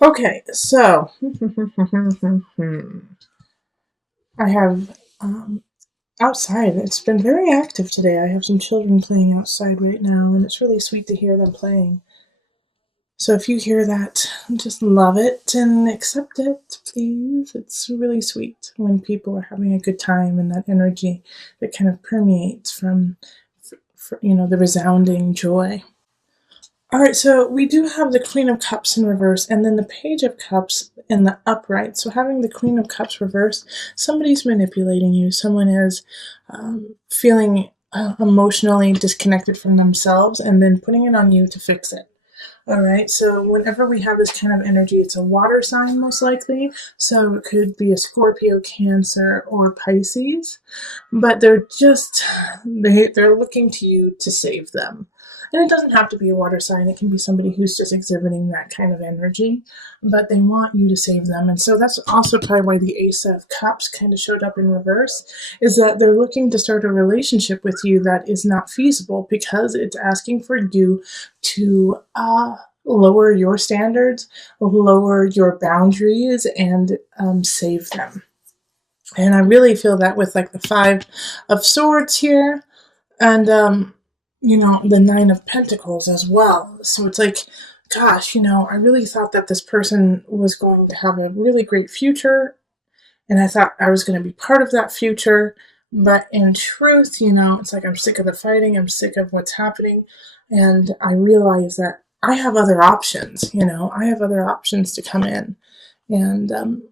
Okay, so I have outside. It's been very active today. I have some children playing outside right now, and it's really sweet to hear them playing. So if you hear that, just love it and accept it, please. It's really sweet when people are having a good time and that energy that kind of permeates from, the resounding joy. All right, so we do have the Queen of Cups in reverse and then the Page of Cups in the upright. So having the Queen of Cups reverse, somebody's manipulating you. Someone is feeling emotionally disconnected from themselves and then putting it on you to fix it. All right, so whenever we have this kind of energy, it's a water sign most likely. So it could be a Scorpio, Cancer, or Pisces, but they're looking to you to save them. And it doesn't have to be a water sign. It can be somebody who's just exhibiting that kind of energy, but they want you to save them. And so that's also probably why the Ace of Cups kind of showed up in reverse, is that they're looking to start a relationship with you that is not feasible because it's asking for you to lower your standards, lower your boundaries, and save them. And I really feel that with like the Five of Swords here, and the Nine of Pentacles as well. So it's like, gosh, I really thought that this person was going to have a really great future, and I thought I was going to be part of that future. But in truth, it's like I'm sick of the fighting, I'm sick of what's happening, and I realize that I have other options. I have other options to come in, and I'm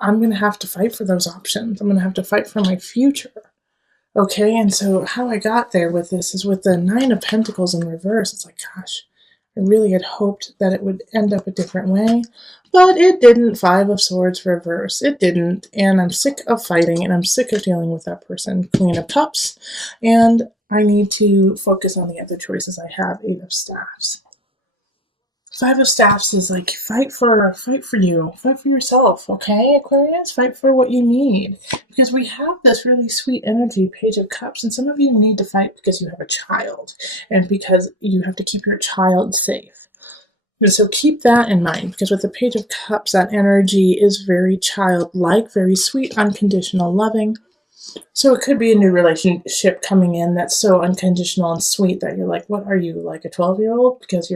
going to have to fight for those options. I'm going to have to fight for my future. Okay, and so how I got there with this is with the Nine of Pentacles in reverse. It's like, gosh, I really had hoped that it would end up a different way, but it didn't. Five of Swords reverse. It didn't, and I'm sick of fighting, and I'm sick of dealing with that person. Queen of Cups, and I need to focus on the other choices I have. Eight of Staffs. Five of Staffs is like fight for you, fight for yourself, okay, Aquarius? Fight for what you need. Because we have this really sweet energy, Page of Cups, and some of you need to fight because you have a child and because you have to keep your child safe. And so keep that in mind, because with the Page of Cups, that energy is very childlike, very sweet, unconditional, loving. So it could be a new relationship coming in that's so unconditional and sweet that you're like, what are you, like a 12-year-old? Because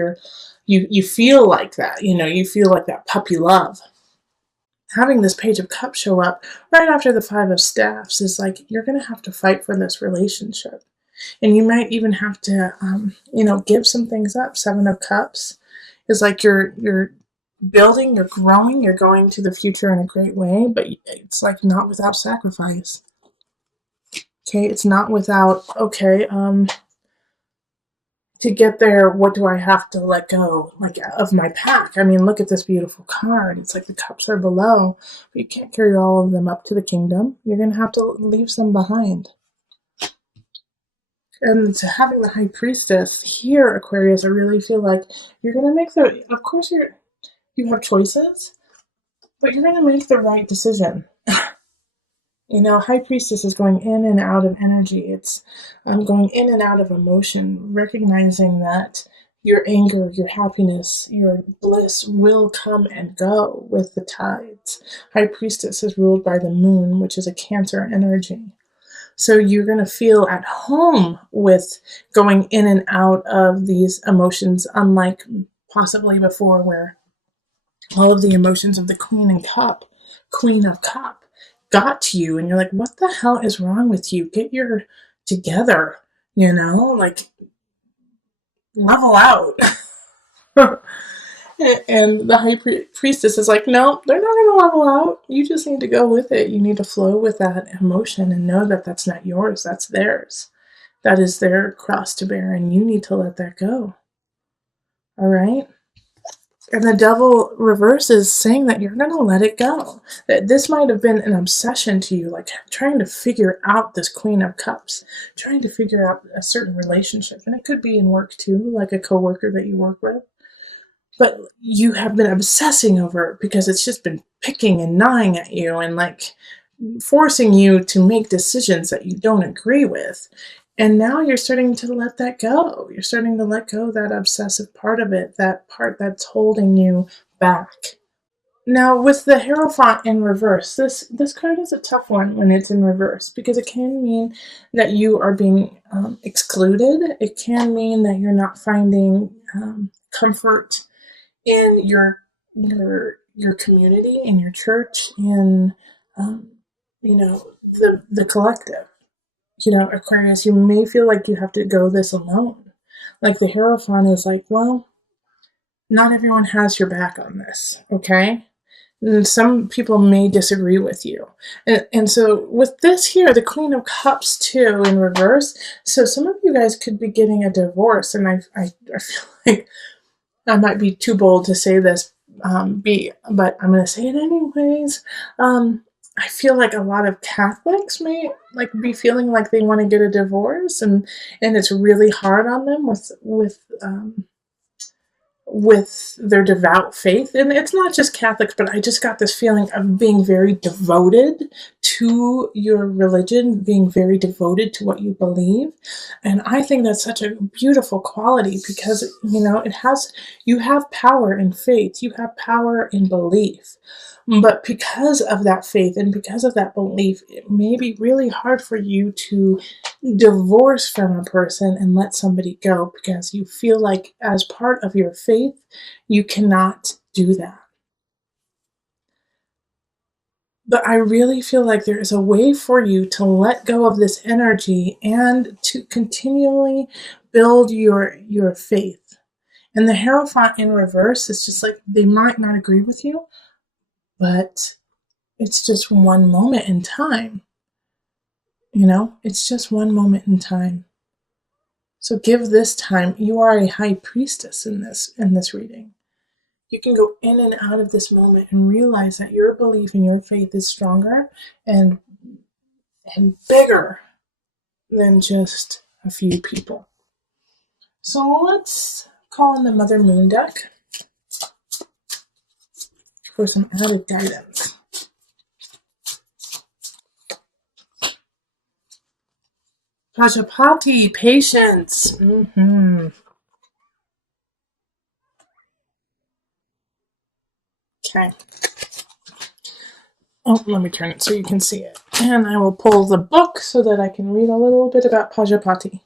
you feel like that, you feel like that puppy love. Having this Page of Cups show up right after the Five of Staffs is like, you're going to have to fight for this relationship. And you might even have to, give some things up. Seven of Cups is like you're building, you're growing, you're going to the future in a great way, but it's like not without sacrifice. Okay, it's not without, to get there, what do I have to let go, like, of my pack? I mean, look at this beautiful card. It's like the cups are below, but you can't carry all of them up to the kingdom. You're going to have to leave some behind. And to having the High Priestess here, Aquarius, I really feel like you're going to make of course you have choices, but you're going to make the right decision. High Priestess is going in and out of energy. It's going in and out of emotion, recognizing that your anger, your happiness, your bliss will come and go with the tides. High Priestess is ruled by the moon, which is a Cancer energy. So you're going to feel at home with going in and out of these emotions, unlike possibly before, where all of the emotions of the Queen of Cup, got to you, and you're like, what the hell is wrong with you? Get your together, like, level out. And the High Priestess is like, no, they're not going to level out. You just need to go with it. You need to flow with that emotion and know that that's not yours, that's theirs. That is their cross to bear, and you need to let that go. All right? And the Devil reverse is saying that you're going to let it go. That this might have been an obsession to you, like trying to figure out this Queen of Cups, trying to figure out a certain relationship. And it could be in work too, like a coworker that you work with. But you have been obsessing over it because it's just been picking and gnawing at you and like forcing you to make decisions that you don't agree with. And now you're starting to let that go. You're starting to let go that obsessive part of it, that part that's holding you back. Now, with the Hierophant in reverse, this card is a tough one when it's in reverse because it can mean that you are being excluded. It can mean that you're not finding comfort in your community, in your church, in um, the collective. Aquarius, you may feel like you have to go this alone. Like the Hierophant is like, well, not everyone has your back on this, okay? And some people may disagree with you. And so with this here, the Queen of Cups too in reverse, so some of you guys could be getting a divorce, and I feel like I might be too bold to say this, but I'm going to say it anyways. I feel like a lot of Catholics may like be feeling like they want to get a divorce, and it's really hard on them with their devout faith. And it's not just Catholics, but I just got this feeling of being very devoted to your religion, being very devoted to what you believe. And I think that's such a beautiful quality because, you have power in faith, you have power in belief. But because of that faith and because of that belief, it may be really hard for you to divorce from a person and let somebody go because you feel like, as part of your faith, you cannot do that. But I really feel like there is a way for you to let go of this energy and to continually build your faith. And the Hierophant in reverse is just like, they might not agree with you, but it's just one moment in time. It's just one moment in time. So give this time. You are a high priestess in this reading. You can go in and out of this moment and realize that your belief and your faith is stronger and bigger than just a few people. So let's call in the Mother Moon deck for some added guidance. Pajapati, patience. Okay. Oh, let me turn it so you can see it. And I will pull the book so that I can read a little bit about Pajapati.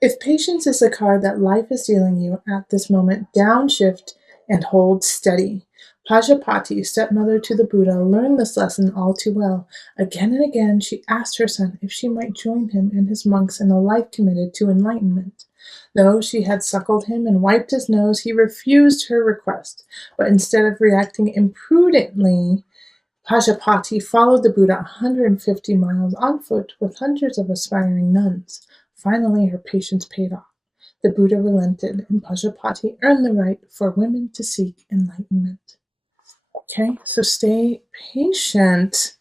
If patience is the card that life is dealing you at this moment, downshift and hold steady. Pajapati, stepmother to the Buddha, learned this lesson all too well. Again and again, she asked her son if she might join him and his monks in a life committed to enlightenment. Though she had suckled him and wiped his nose, he refused her request. But instead of reacting imprudently, Pajapati followed the Buddha 150 miles on foot with hundreds of aspiring nuns. Finally, her patience paid off. The Buddha relented, and Pajapati earned the right for women to seek enlightenment. Okay, so stay patient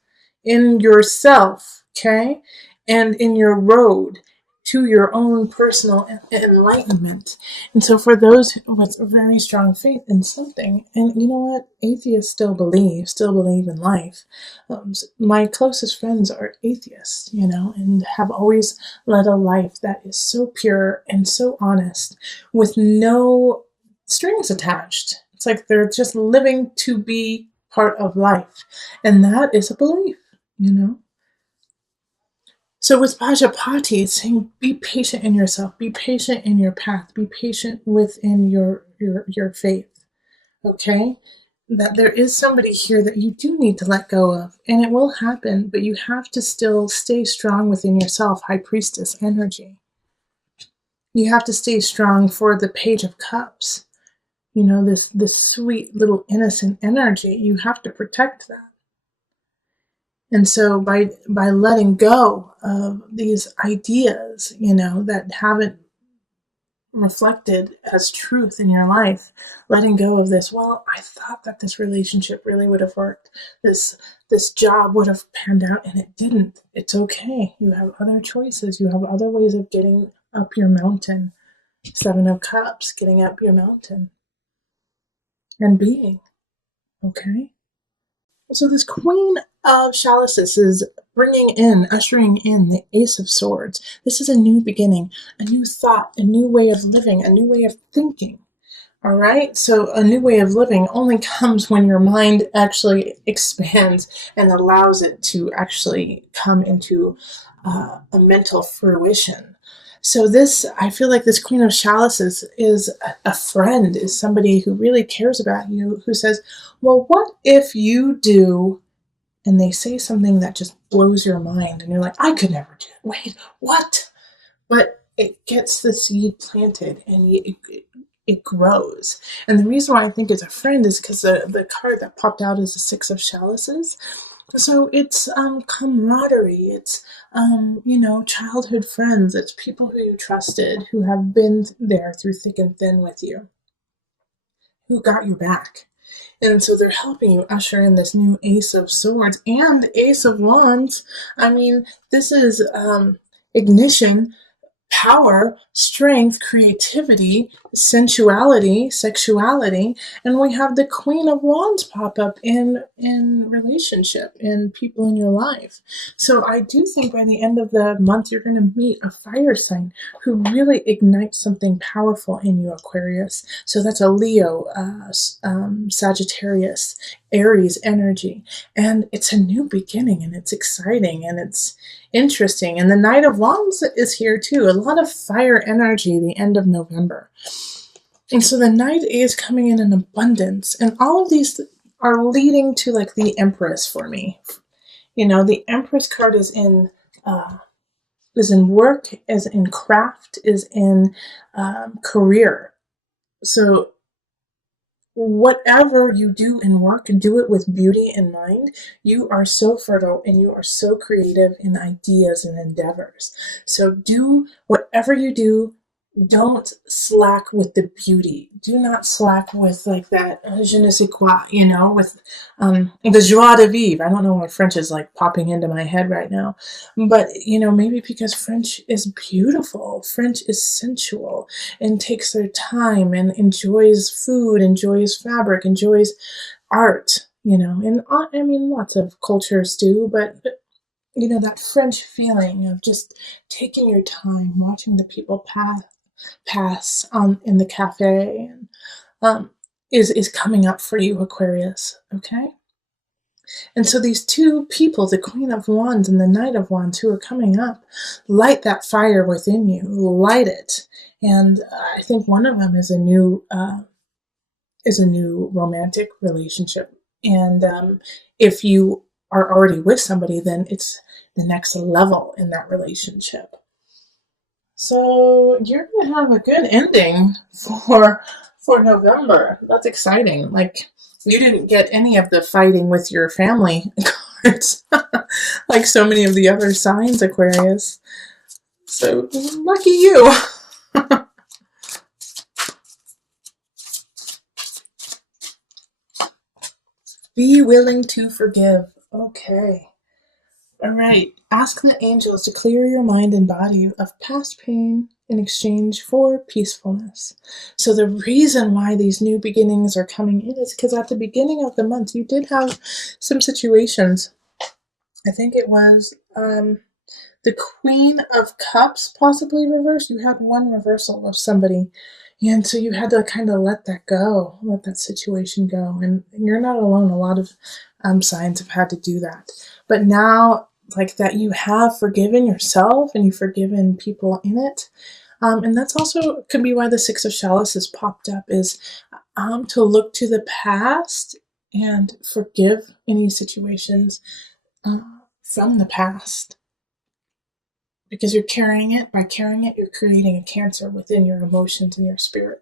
in yourself, okay, and in your road to your own personal enlightenment. And so for those with a very strong faith in something, and you know what, atheists still believe in life. My closest friends are atheists, and have always led a life that is so pure and so honest with no strings attached. It's like they're just living to be part of life. And that is a belief, So with Pajapati, it's saying be patient in yourself, be patient in your path, be patient within your faith. Okay? That there is somebody here that you do need to let go of. And it will happen, but you have to still stay strong within yourself, High Priestess energy. You have to stay strong for the Page of Cups. This sweet little innocent energy. You have to protect that. And so by letting go of these ideas, that haven't reflected as truth in your life, letting go of this, well, I thought that this relationship really would have worked. This job would have panned out, and it didn't. It's okay. You have other choices. You have other ways of getting up your mountain. Seven of Cups, getting up your mountain. And being. Okay? So this Queen of Chalices is ushering in the Ace of Swords. This is a new beginning, a new thought, a new way of living, a new way of thinking. All right. So a new way of living only comes when your mind actually expands and allows it to actually come into a mental fruition. So this, I feel like this Queen of Chalices is a friend, is somebody who really cares about you, who says, well, what if you do, and they say something that just blows your mind and you're like, I could never do it. Wait, what? But it gets the seed planted and it grows. And the reason why I think it's a friend is because the card that popped out is the Six of Chalices. So it's camaraderie. It's childhood friends. It's people who you trusted, who have been there through thick and thin with you, who got your back. And so they're helping you usher in this new Ace of Swords and Ace of Wands. I mean, this is ignition, power, strength, creativity, sensuality, sexuality, and we have the Queen of Wands pop up in relationship, in people in your life. So I do think by the end of the month you're going to meet a fire sign who really ignites something powerful in you, Aquarius. So that's a Leo, Sagittarius, Aries energy, and it's a new beginning, and it's exciting, and it's interesting. And the Knight of Wands is here too. A lot of fire energy the end of November. And so the Knight is coming in abundance. And all of these are leading to like the Empress for me. You know, the Empress card is in work, is in craft, is in career. So whatever you do in work, do it with beauty in mind. You are so fertile and you are so creative in ideas and endeavors. So do whatever you do. Don't slack with the beauty. Do not slack with like that je ne sais quoi, with the joie de vivre. I don't know why French is like popping into my head right now, but maybe because French is beautiful. French is sensual and takes their time and enjoys food, enjoys fabric, enjoys art. And I mean, lots of cultures do, but that French feeling of just taking your time, watching the people pass in the cafe, and is coming up for you, Aquarius. Okay, and so these two people, the Queen of Wands and the Knight of Wands, who are coming up, light that fire within you, light it, and I think one of them is a new romantic relationship, and if you are already with somebody, then it's the next level in that relationship. So you're gonna have a good ending for November. That's exciting. Like you didn't get any of the fighting with your family cards, like so many of the other signs, Aquarius. So lucky you. Be willing to forgive. Okay. All right. Ask the angels to clear your mind and body of past pain in exchange for peacefulness. So the reason why these new beginnings are coming in is because at the beginning of the month you did have some situations. I think it was the Queen of Cups possibly reversed. You had one reversal of somebody. And so you had to kind of let that go, let that situation go. And you're not alone. A lot of signs have had to do that. But now, like that, you have forgiven yourself and you've forgiven people in it. And that's also could be why the Six of Chalices popped up, is to look to the past and forgive any situations from the past. Because you're carrying it. By carrying it, you're creating a cancer within your emotions and your spirit.